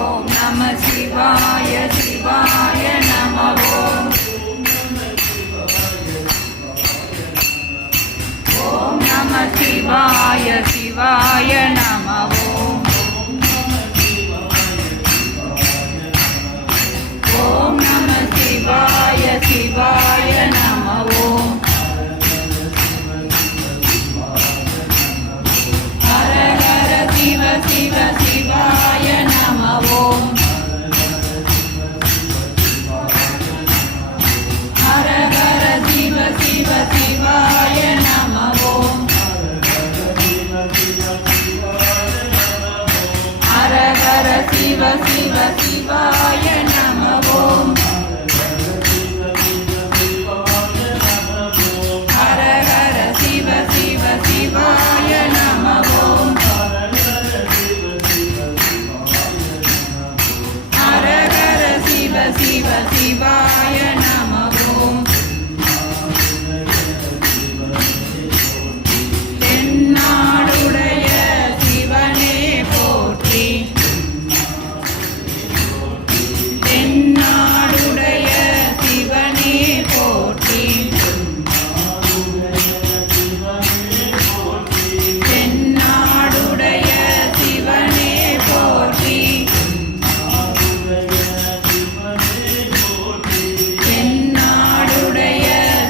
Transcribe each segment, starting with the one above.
ஓம் நம சிவாய சிவாய நம ஓம். ஓம் நம சிவாய சிவாய நம ஓம். ஓம் நம சிவாய சிவாய நம ஓம். ஹர ஹர சிவ சிவ சிவாய நம ஓம். ஹர ஹர சிவ சிவ சிவாய நம ஓம். ஹர ஹர சிவ சிவ சிவாய நம ஓம். ஹர ஹர சிவ சிவ சிவாய நம ஓம். ஹர ஹர சிவ சிவ சிவாய நம ஓம். தென்னாடுடைய சிவனே போற்றி. தென்னாடுடைய சிவனே போற்றி. தென்னாடுடைய சிவனே போற்றி. தென்னாடுடைய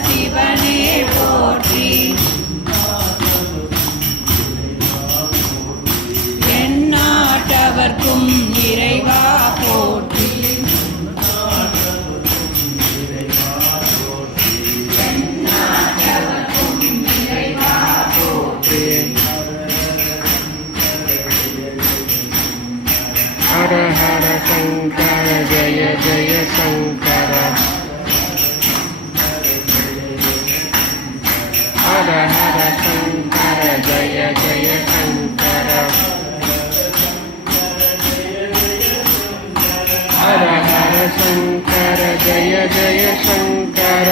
சிவனே போற்றி. எந்நாட்டவர்க்கும் இறைவா போற்றி. எந்நாட்டவர்க்கும் இறைவா போற்றி. ஹர ஹர சங்கர ஜய ஜய சங்கர. ஹர ஹர சங்கர ஜய ஜய சங்கர. ஹர ஹர சங்கர ஜய ஜய சங்கர.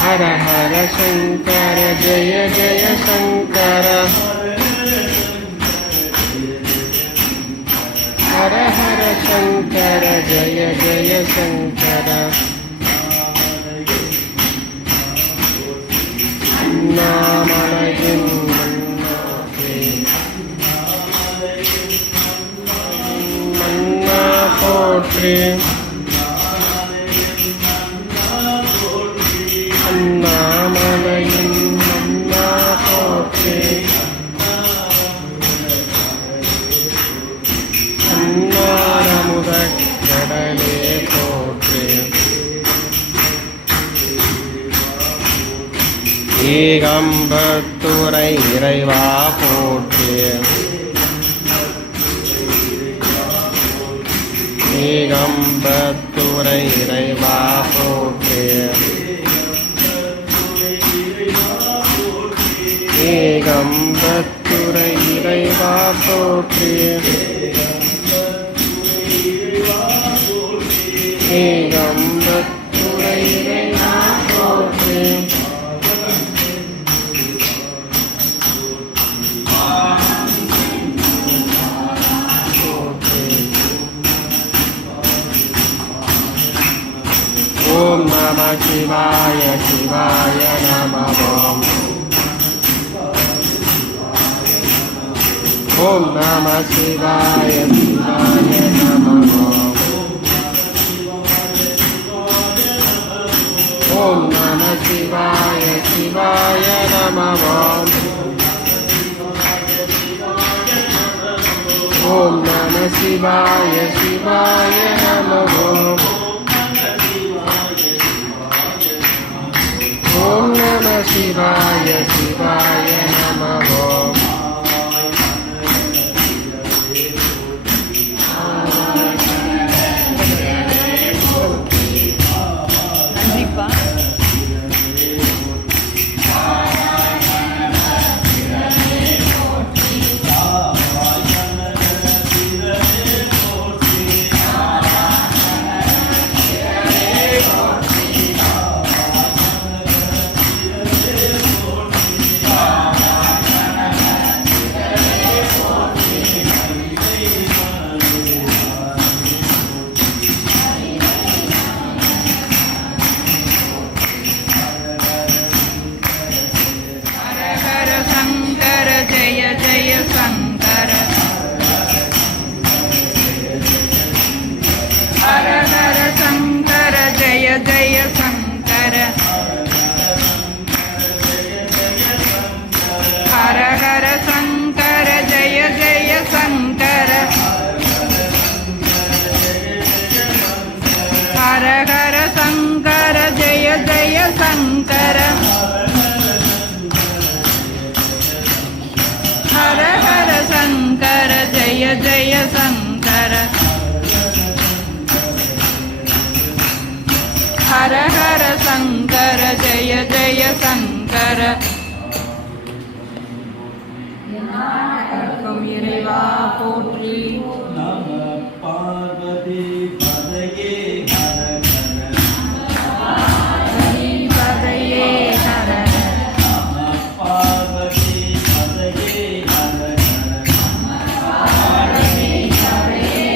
ஹர ஹர சங்கர ஜய ஜய சங்கர. ஹர ஹர சங்கர ஜய ஜய சங்கர. அண்ணாமலையின் மன்னா போற்றி. அண்ணாமலையின் மன்னா போற்றி. அன்னாரமுதக் கடலே போற்றி. ஏகம்பத்துரை இறைவா போற்றி. ஏகம்பத்துரை இறைவா போற்றி. ஏகம்பத்துரை இறைவா போற்றி. ஏகம்பத்துரை இறைவா போற்றி. ஓம் நம சிவாய சிவாய நம ஓம். ஓம் நம சிவாய சிவாய நம ஓம். ஓம் நம சிவாய சிவாய நம ஓம். ஓம் நம சிவாய சிவாய நம ஓம். ஓம் நம சிவாய சிவாய நம ஓம். ஜய ஜய சங்கர இறைவா போற்றி. நம பார்வதி பதையே ஹர பதையே ஹர நம பார்வதி பதையே ஹர நம பார்வதி பதையே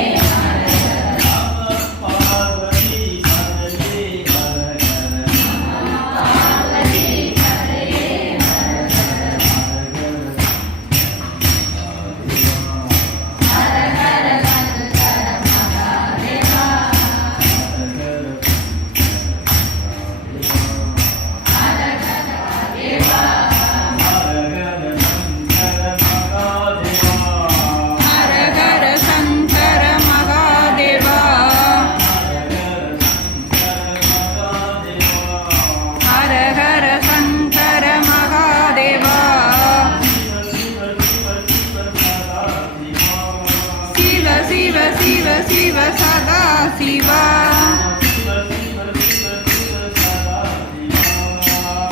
சிவ சதா சிவா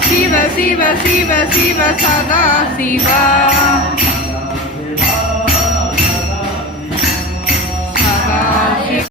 சிவ சிவ சிவ சிவ சதா சிவா